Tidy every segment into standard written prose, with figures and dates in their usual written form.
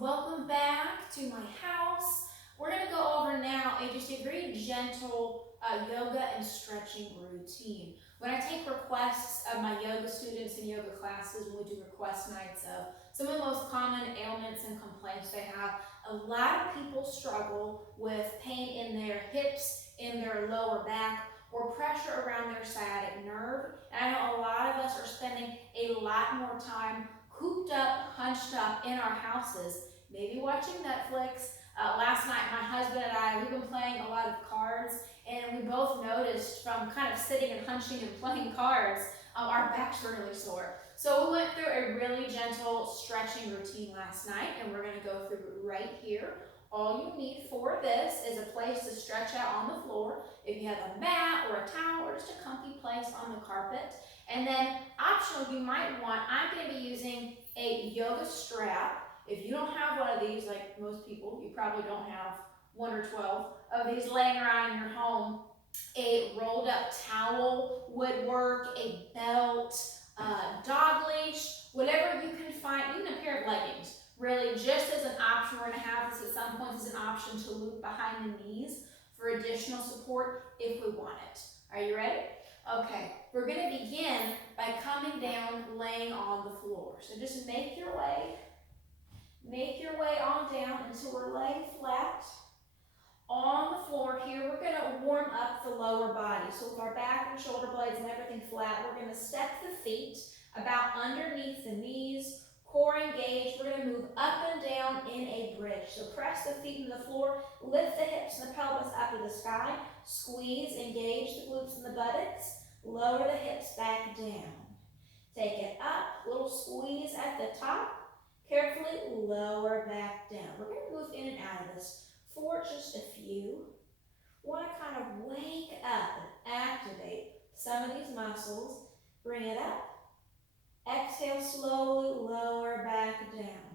welcome back to my house. We're going to go over now just a very gentle yoga and stretching routine. When I take requests of my yoga students in yoga classes, when we do request nights of some of the most common ailments and complaints they have, a lot of people struggle with pain in their hips, in their lower back, or pressure around their sciatic nerve. And I know a lot of us are spending a lot more time cooped up, hunched up in our houses, maybe watching Netflix. Last night, my husband and I, we've been playing a lot of cards, and we both noticed from kind of sitting and hunching and playing cards, our backs were really sore. So we went through a really gentle stretching routine last night, and we're going to go through it right here. All you need for this is a place to stretch out on the floor. If you have a mat or a towel or just a comfy place on the carpet. And then optional, you might want, I'm going to be using a yoga strap. If you don't have one of these, like most people, you probably don't have 1 or 12 of these laying around in your home. A rolled up towel would work, a belt, dog leash, whatever you can find, even a pair of leggings. Really, just as an option, we're going to have this at some points as an option to loop behind the knees for additional support if we want it. Are you ready? Okay, we're going to begin by coming down, laying on the floor. So just make your way on down until we're laying flat on the floor. Here we're going to warm up the lower body. So with our back and shoulder blades and everything flat, we're going to step the feet about underneath the knees, core engaged. We're going to move up and down in a bridge. So press the feet into the floor, lift the hips and the pelvis up to the sky, squeeze, engage the glutes and the buttocks, lower the hips back down. Take it up, little squeeze at the top, carefully lower back down. We're going to move in and out of this for just a few. Want to kind of wake up and activate some of these muscles. Bring it up. Exhale, slowly lower back down.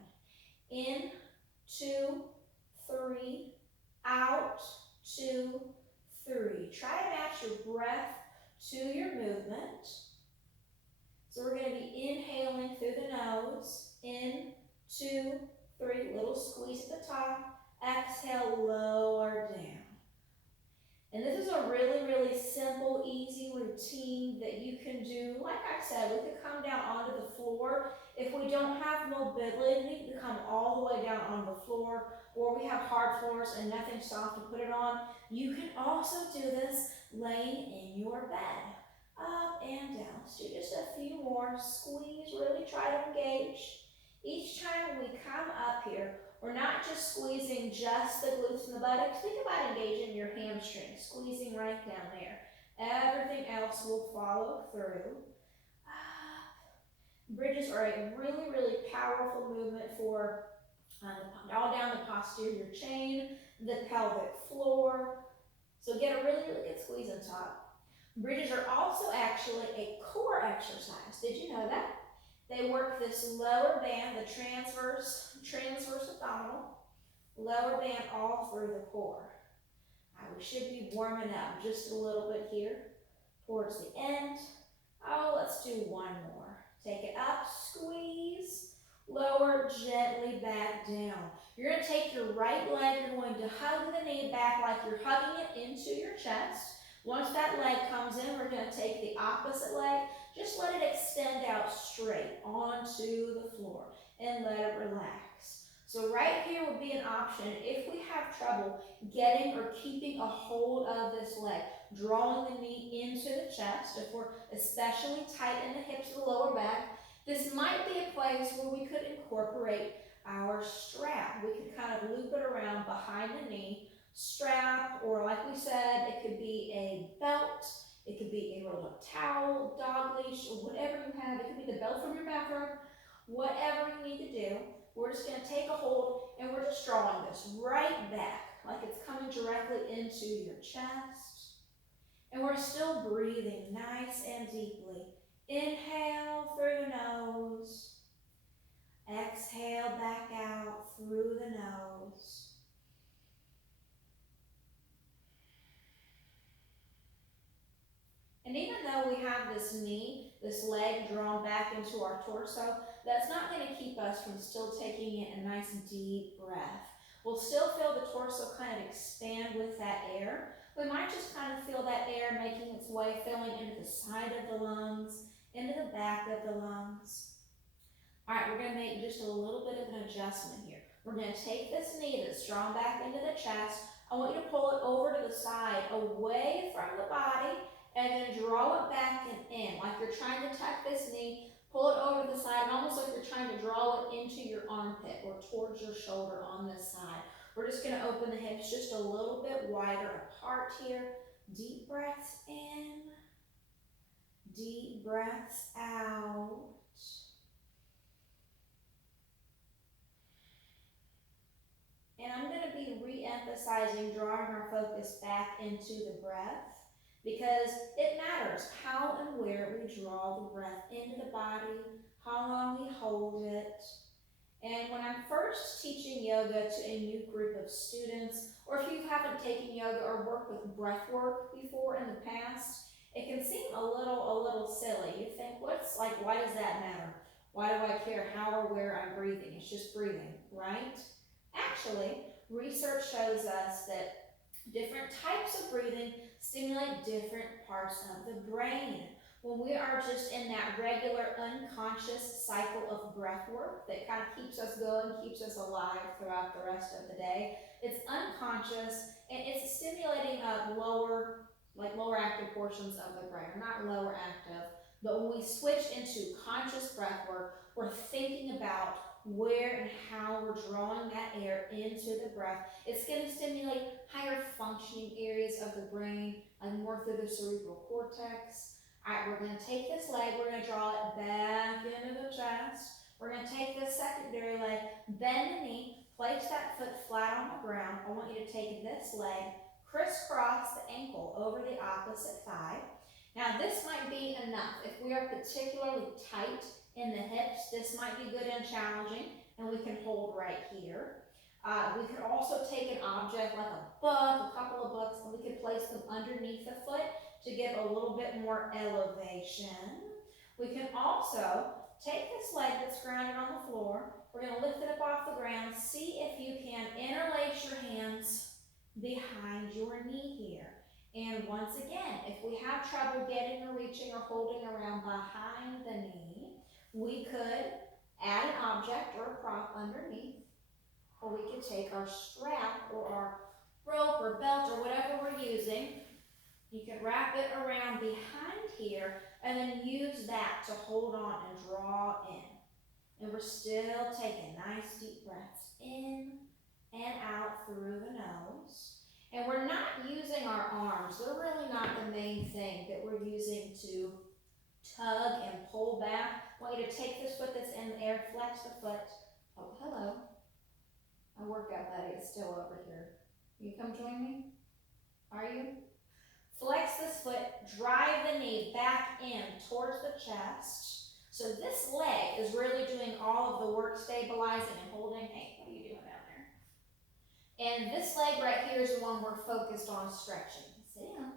In, 2, 3, out, 2, 3. Try to match your breath to your movement. So we're going to be inhaling through the nose. In, 2, 3. Little squeeze at the top. Exhale, lower down. And this is a really, really simple, easy routine that you can do. Like I said, we could come down onto the floor. If we don't have mobility to come all the way down on the floor, or we have hard floors and nothing soft to put it on, you can also do this laying in your bed. Up and down. Let's do just a few more. Squeeze, really try to engage. Each time we come up here, we're not just squeezing just the glutes and the buttocks. Think about engaging your hamstrings, squeezing right down there. Everything else will follow through. Bridges are a really, really powerful movement for all down the posterior chain, the pelvic floor. So get a really, really good squeeze on top. Bridges are also actually a core exercise. Did you know that? They work this lower band, the transverse abdominal, lower band all through the core. We should be warming up just a little bit here towards the end. Oh, let's do one more. Take it up, squeeze, lower, gently back down. You're going to take your right leg, you're going to hug the knee back like you're hugging it into your chest. Once that leg comes in, we're going to take the opposite leg. Just let it extend out straight onto the floor and let it relax. So right here would be an option if we have trouble getting or keeping a hold of this leg, drawing the knee into the chest. If we're especially tight in the hips or the lower back, this might be a place where we could incorporate our strap. We could kind of loop it around behind the knee, strap, or like we said, it could be a belt, it could be a rolled up towel, dog leash, or whatever you have. It could be the belt from your bathrobe, whatever you need to do. We're just going to take a hold and we're just drawing this right back like it's coming directly into your chest. And we're still breathing nice and deeply. Inhale through the nose. Exhale back out through the nose. And even though we have this knee, this leg drawn back into our torso, that's not going to keep us from still taking in a nice deep breath. We'll still feel the torso kind of expand with that air. We might just kind of feel that air making its way, filling into the side of the lungs, into the back of the lungs. All right, we're going to make just a little bit of an adjustment here. We're going to take this knee that's drawn back into the chest. I want you to pull it over to the side, away from the body, and then draw it back and in, like you're trying to tuck this knee. Pull it over to the side, almost like you're trying to draw it into your armpit or towards your shoulder on this side. We're just going to open the hips just a little bit wider apart here. Deep breaths in, deep breaths out. And I'm going to be re-emphasizing drawing our focus back into the breath, because it matters how and where we draw the breath into the body, how long we hold it. And when I'm first teaching yoga to a new group of students, or if you haven't taken yoga or worked with breath work before in the past, it can seem a little silly. You think, why does that matter? Why do I care how or where I'm breathing? It's just breathing, right? Actually, research shows us that different types of breathing stimulate different parts of the brain. When we are just in that regular unconscious cycle of breath work that kind of keeps us going, keeps us alive throughout the rest of the day, it's unconscious and it's stimulating lower active portions of the brain. Not lower active, but when we switch into conscious breath work, we're thinking about where and how we're drawing that air into the breath. It's going to stimulate higher functioning areas of the brain, like more through the cerebral cortex. All right, we're going to take this leg, we're going to draw it back into the chest. We're going to take this secondary leg, bend the knee, place that foot flat on the ground. I want you to take this leg, crisscross the ankle over the opposite thigh. Now this might be enough. If we are particularly tight in the hips, this might be good and challenging, and we can hold right here. We could also take an object like a book, a couple of books, and we could place them underneath the foot to give a little bit more elevation. We can also take this leg that's grounded on the floor. We're going to lift it up off the ground. See if you can interlace your hands behind your knee here. And once again, if we have trouble getting or reaching or holding around behind the knee, we could add an object or a prop underneath, or we could take our strap or our rope or belt or whatever we're using. You can wrap it around behind here and then use that to hold on and draw in. And we're still taking nice deep breaths in and out through the nose. And we're not using our arms. They're really not the main thing that we're using to tug and pull back. I want you to take this foot that's in the air, flex the foot. Oh, hello. My workout buddy is still over here. You come join me? Are you? Flex this foot, drive the knee back in towards the chest. So this leg is really doing all of the work stabilizing and holding. Hey, what are you doing down there? And this leg right here is the one we're focused on stretching. Sit down.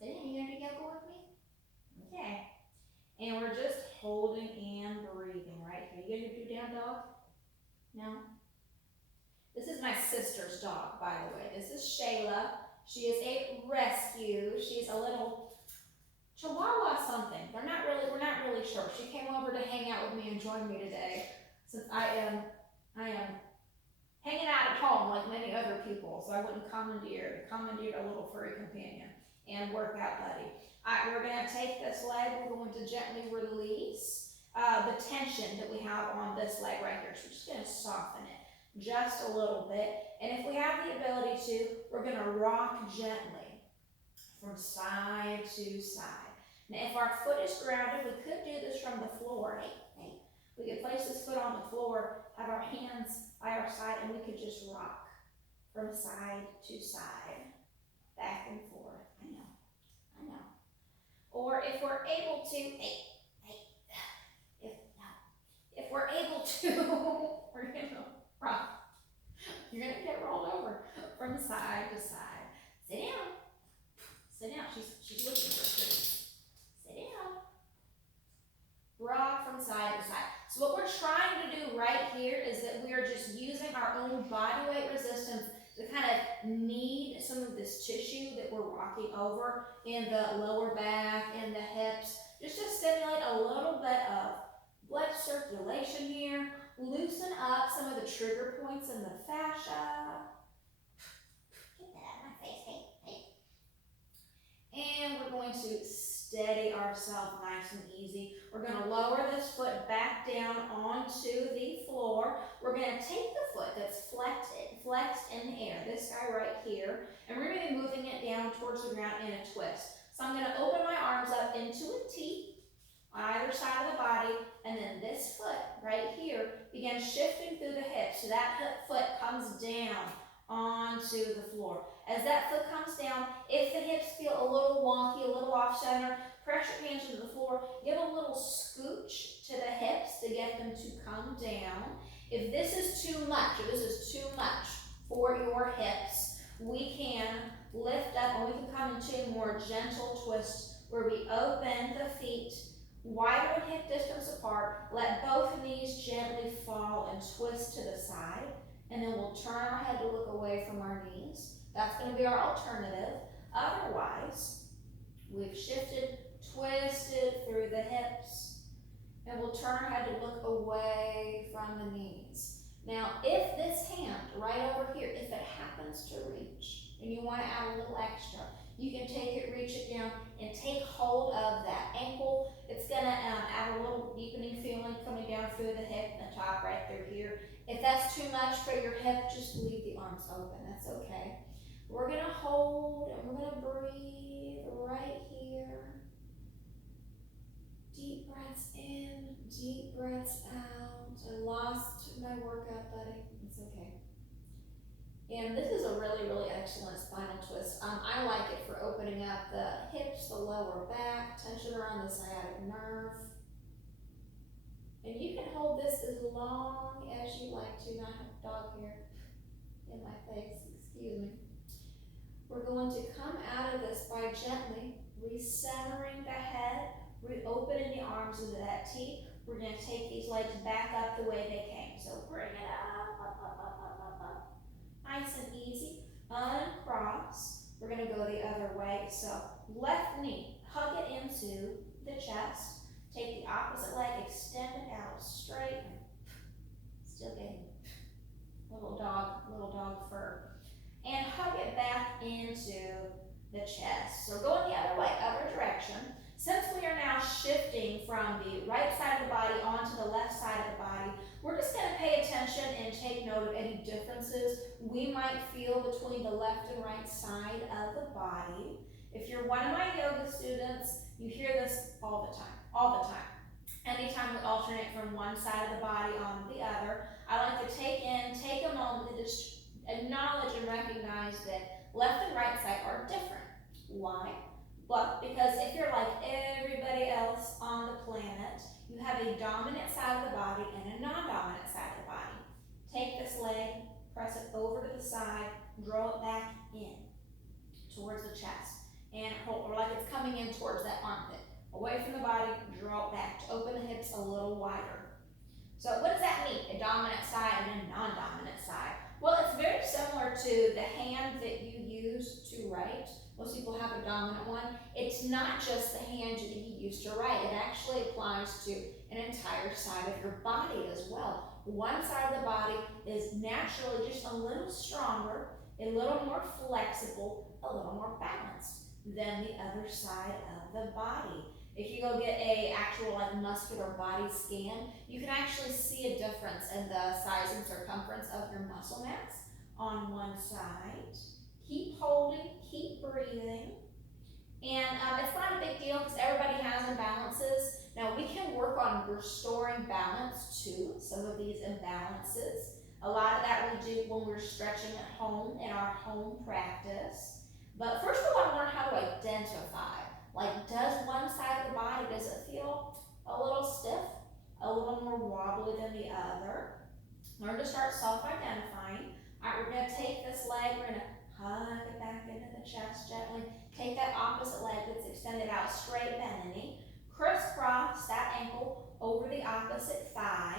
Sit down. You gonna do yoga with me? Okay. And we're just holding and breathing right here. You gonna do down dog? No? This is my sister's dog, by the way. This is Shayla. She is a rescue. She's a little Chihuahua something. We're not really sure. She came over to hang out with me and join me today, since I am hanging out at home like many other people, so I wouldn't commandeered a little furry companion and workout buddy. All right, we're going to take this leg. We're going to gently release the tension that we have on this leg right here. So we're just going to soften it just a little bit. And if we have the ability to, we're going to rock gently from side to side. Now, if our foot is grounded, we could do this from the floor. Hey, we could place this foot on the floor, have our hands by our side, and we could just rock from side to side, back and forth. I know. Or if we're able to, if we're able to, we're gonna rock. You're gonna get rolled over from side to side. Sit down. Sit down. She's looking for food. Sit down. Rock from side to side. wanted to do right here is that we are just using our own body weight resistance to kind of knead some of this tissue that we're rocking over in the lower back and the hips, just to stimulate a little bit of blood circulation here, loosen up some of the trigger points in the fascia. Get that out of my face, hey. And we're going to steady ourselves nice and easy. We're going to lower this foot back down onto the floor. We're going to take the foot that's flexed in the air, this guy right here, and we're going to be moving it down towards the ground in a twist. So I'm going to open my arms up into a T on either side of the body, and then this foot right here begins shifting through the hips. So that foot comes down onto the floor. As that foot comes down, if the hips feel a little wonky, a little off center, press your hands into the floor, give a little scooch to the hips to get them to come down. If this is too much, for your hips, we can lift up, or we can come into a more gentle twist where we open the feet wider hip distance apart, let both knees gently fall and twist to the side, and then we'll turn our head to look away from our knees. That's going to be our alternative. Otherwise, we've shifted, twisted through the hips, and we'll turn our head to look away from the knees. Now, if this hand right over here, if it happens to reach, and you want to add a little extra, you can take it, reach it down, and take hold of that ankle. It's going to add a little deepening feeling coming down through the hip and the top right through here. If that's too much for your hip, just leave the arms open. That's okay. We're going to hold and we're going to breathe right here. Deep breaths in, deep breaths out. I lost my workout, buddy. It's okay. And this is a really, really excellent spinal twist. I like it for opening up the hips, the lower back, tension around the sciatic nerve. And you can hold this as long as you like to, not have dog hair in my face, excuse me. We're going to come out of this by gently recentering the head, reopening the arms into that T. We're going to take these legs back up the way they came. So bring it up, up, up, up, up, up, up. Nice and easy. Uncross. We're going to go the other way. So left knee, hug it into the chest. Take the opposite leg, extend it out straight. Still getting little dog fur. And hug it back into the chest. So going the other way, other direction. Since we are now shifting from the right side of the body onto the left side of the body, we're just going to pay attention and take note of any differences we might feel between the left and right side of the body. If you're one of my yoga students, you hear this all the time. Anytime we alternate from one side of the body on the other, I like to take a moment to just acknowledge and recognize that left and right side are different. Why? Well, because if you're like everybody else on the planet, you have a dominant side of the body and a non-dominant side of the body. Take this leg, press it over to the side, draw it back in towards the chest, and hold, or like it's coming in towards that armpit. Away from the body, draw it back to open the hips a little wider. So what does that mean? A dominant side and a non-dominant side. Well, it's very similar to the hand that you use to write. Most people have a dominant one. It's not just the hand that you use to write. It actually applies to an entire side of your body as well. One side of the body is naturally just a little stronger, a little more flexible, a little more balanced than the other side of the body. If you go get a actual like muscular body scan, you can actually see a difference in the size and circumference of your muscle mass on one side. Keep holding, keep breathing. And it's not a big deal because everybody has imbalances. Now we can work on restoring balance to some of these imbalances. A lot of that we do when we're stretching at home in our home practice. But first we want to learn how to identify. Like, does one side of the body, does it feel a little stiff, a little more wobbly than the other? Learn to start self-identifying. All right, we're going to take this leg, we're going to hug it back into the chest gently. Take that opposite leg that's extended out straight, bend the knee. Crisscross that ankle over the opposite thigh.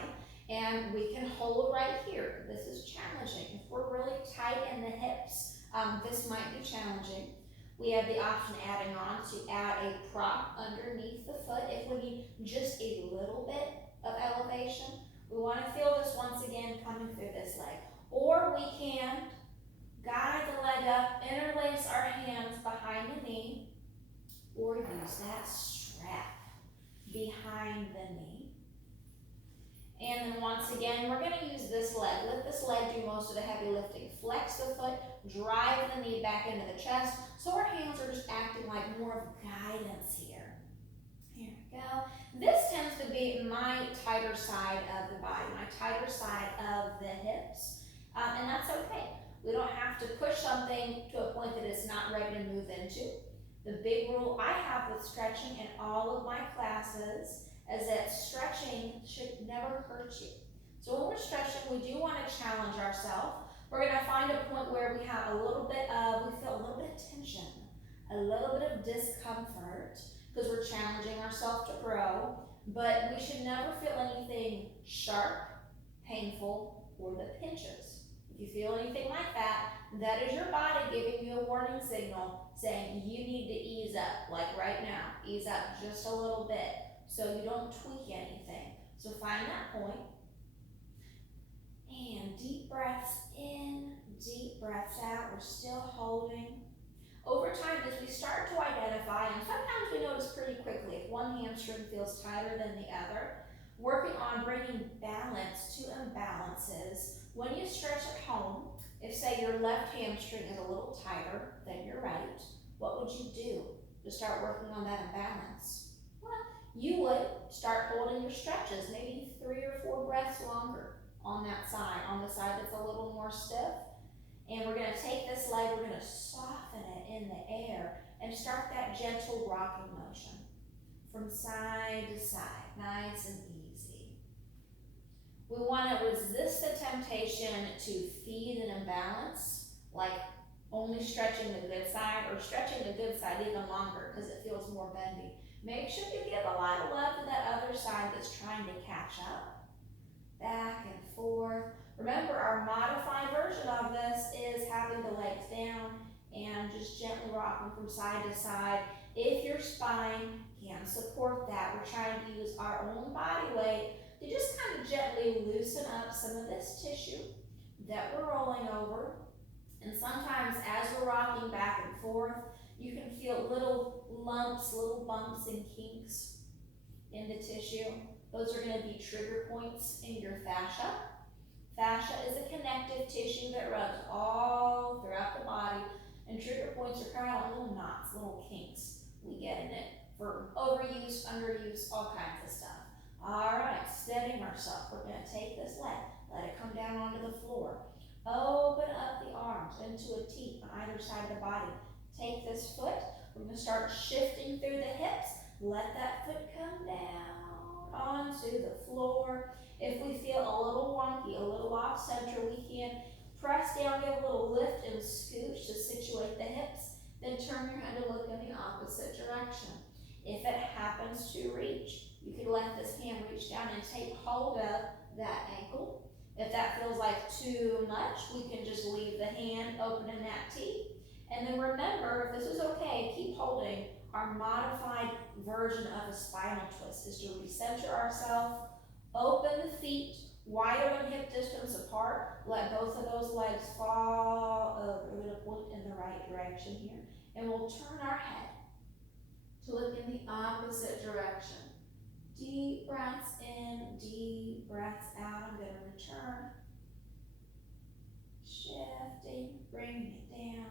And we can hold right here. This is challenging. If we're really tight in the hips, this might be challenging. We have the option adding on to add a prop underneath the foot if we need just a little bit of elevation. We want to feel this once again coming through this leg. Or we can guide the leg up, interlace our hands behind the knee, or use that strap behind the knee. And then once again, we're going to use this leg. Let this leg do most of the heavy lifting. Flex the foot, drive the knee back into the chest, so our hands are just acting like more of guidance here. Here we go. This tends to be my tighter side of the body, my tighter side of the hips, and that's okay. We don't have to push something to a point that it's not ready to move into. The big rule I have with stretching in all of my classes is that stretching should never hurt you. So when we're stretching, we do want to challenge ourselves. We're going to find a point where we have we feel a little bit of tension, a little bit of discomfort, because we're challenging ourselves to grow, but we should never feel anything sharp, painful, or that pinches. If you feel anything like that, that is your body giving you a warning signal saying you need to ease up, like right now, ease up just a little bit, so you don't tweak anything. So find that point. And deep breaths in, deep breaths out. We're still holding. Over time, as we start to identify, and sometimes we notice pretty quickly if one hamstring feels tighter than the other, working on bringing balance to imbalances. When you stretch at home, if say your left hamstring is a little tighter than your right, what would you do to start working on that imbalance? Well, you would start holding your stretches, maybe 3 or 4 breaths longer on that side, on the side that's a little more stiff. And we're going to take this leg, we're going to soften it in the air and start that gentle rocking motion from side to side, nice and easy. We want to resist the temptation to feed an imbalance, like only stretching the good side or stretching the good side even longer because it feels more bendy. Make sure you give a lot of love to that other side that's trying to catch up. Back and forth. Remember, our modified version of this is having the legs down and just gently rocking from side to side. If your spine can support that, we're trying to use our own body weight to just kind of gently loosen up some of this tissue that we're rolling over. And sometimes as we're rocking back and forth, you can feel little lumps, little bumps and kinks in the tissue. Those are going to be trigger points in your fascia. Fascia is a connective tissue that runs all throughout the body, and trigger points are kind of like little knots, little kinks we get in it for overuse, underuse, all kinds of stuff. All right, steadying ourselves. We're going to take this leg, let it come down onto the floor. Open up the arms into a T on either side of the body. Take this foot. We're going to start shifting through the hips. Let that foot come down onto the floor. If we feel a little wonky, a little off center, we can press down, give a little lift and scooch to situate the hips. Then turn your head to look in the opposite direction. If it happens to reach, you can let this hand reach down and take hold of that ankle. If that feels like too much, we can just leave the hand open in that T. And then remember, if this is okay, keep holding. Our modified version of a spinal twist is to recenter ourselves, open the feet, wider than hip distance apart. Let both of those legs fall over. We're going to point in the right direction here. And we'll turn our head to look in the opposite direction. Deep breaths in, deep breaths out. I'm going to return. Shifting, bringing it down.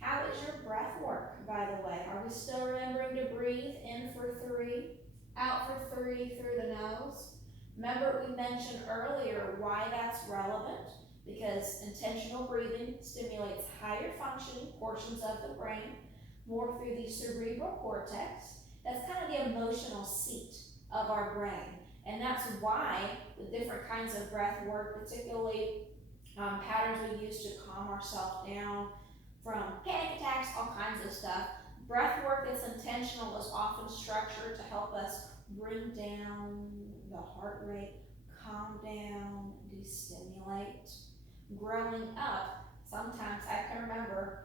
How does your breath work, by the way? Are we still remembering to breathe in for 3, out for 3 through the nose? Remember we mentioned earlier why that's relevant, because intentional breathing stimulates higher functioning portions of the brain, more through the cerebral cortex. That's kind of the emotional seat of our brain. And that's why the different kinds of breath work, particularly patterns we use to calm ourselves down from panic attacks, all kinds of stuff. Breath work that's intentional is often structured to help us bring down the heart rate, calm down, destimulate. Growing up, sometimes I can remember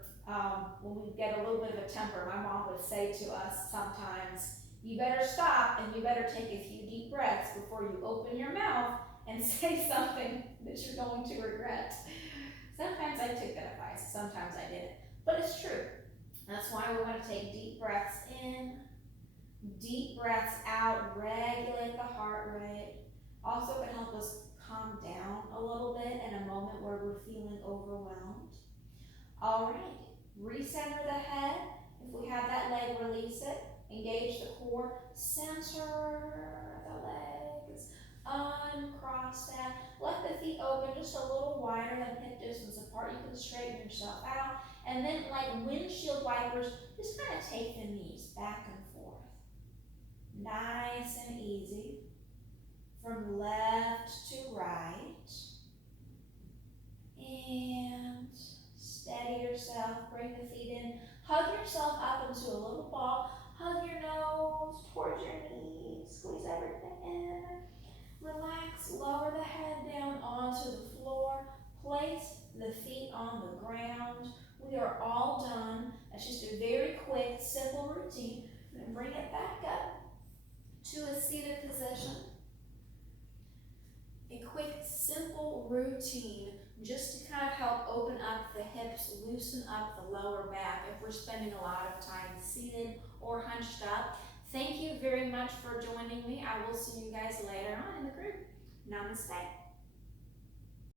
when we get a little bit of a temper, my mom would say to us sometimes, you better stop and you better take a few deep breaths before you open your mouth and say something that you're going to regret. Sometimes I took that advice, sometimes I didn't, but it's true. That's why we want to take deep breaths in, deep breaths out, regulate the heart rate. Also can help us calm down a little bit in a moment where we're feeling overwhelmed. All right, recenter the head. If we have that leg, release it. Engage the core. Center the legs. Uncross that. Let the feet open just a little wider than hip distance apart. You can straighten yourself out. And then like windshield wipers, just kind of take the knees back and forth. Nice and easy. From left to right. And steady yourself, bring the feet in, hug yourself up into a little ball, hug your nose towards your knees, squeeze everything in, relax, lower the head down onto the floor, place the feet on the ground. We are all done. That's just a very quick, simple routine. Then bring it back up to a seated position. A quick, simple routine just to kind of help open up the hips, loosen up the lower back if we're spending a lot of time seated or hunched up. Thank you very much for joining me. I will see you guys later on in the group. Namaste.